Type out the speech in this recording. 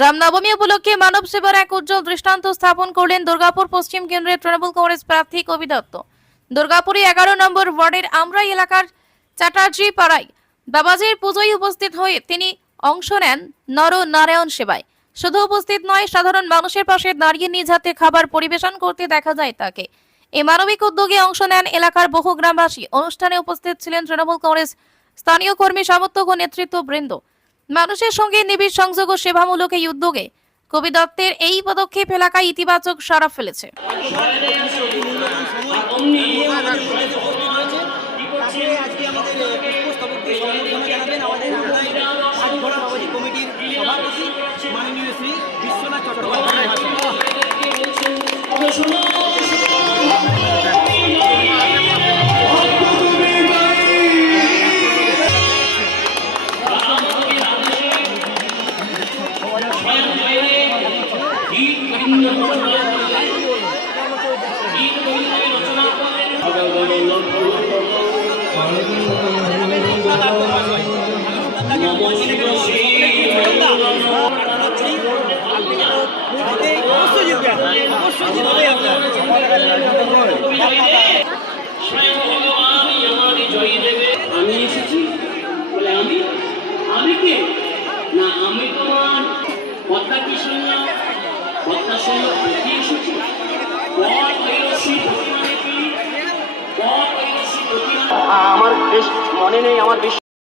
রামনবমী উপলক্ষে মানব সেবার এক উজ্জ্বল দৃষ্টান্ত স্থাপন করলেন দুর্গাপুর পশ্চিম কেন্দ্রের তৃণমূল কংগ্রেস প্রার্থী কবি দত্ত। দুর্গাপুরে 11 নম্বর ওয়ার্ডের আমরাই এলাকার চ্যাটার্জি পাড়ায় বাবাজির পুজোয় উপস্থিত হয়ে তিনি অংশ নেন নর নারায়ণ সেবায়। শুধু উপস্থিত নয়, সাধারণ মানুষের পাশে দাঁড়িয়ে নিজ হাতে খাবার পরিবেশন করতে দেখা যায় তাকে। এই মানবিক উদ্যোগে অংশ নেন এলাকার বহু গ্রামবাসী। অনুষ্ঠানে উপস্থিত ছিলেন তৃণমূল কংগ্রেস স্থানীয় কর্মী সমর্থক ও নেতৃত্ববৃন্দ। মানুষের সঙ্গে নিবিড় সংযোগ ও সেবামূলক এই উদ্যোগে কবি দত্তের এই পদক্ষেপ এলাকায় ইতিবাচক সাড়া ফেলেছে। আমি এসেছি বলে আমি কে না, আমি তোমার কথা কি শুনলাম, কথা শুনলো কি এসেছি। আমার বেশ মনে নেই, আমার বেশ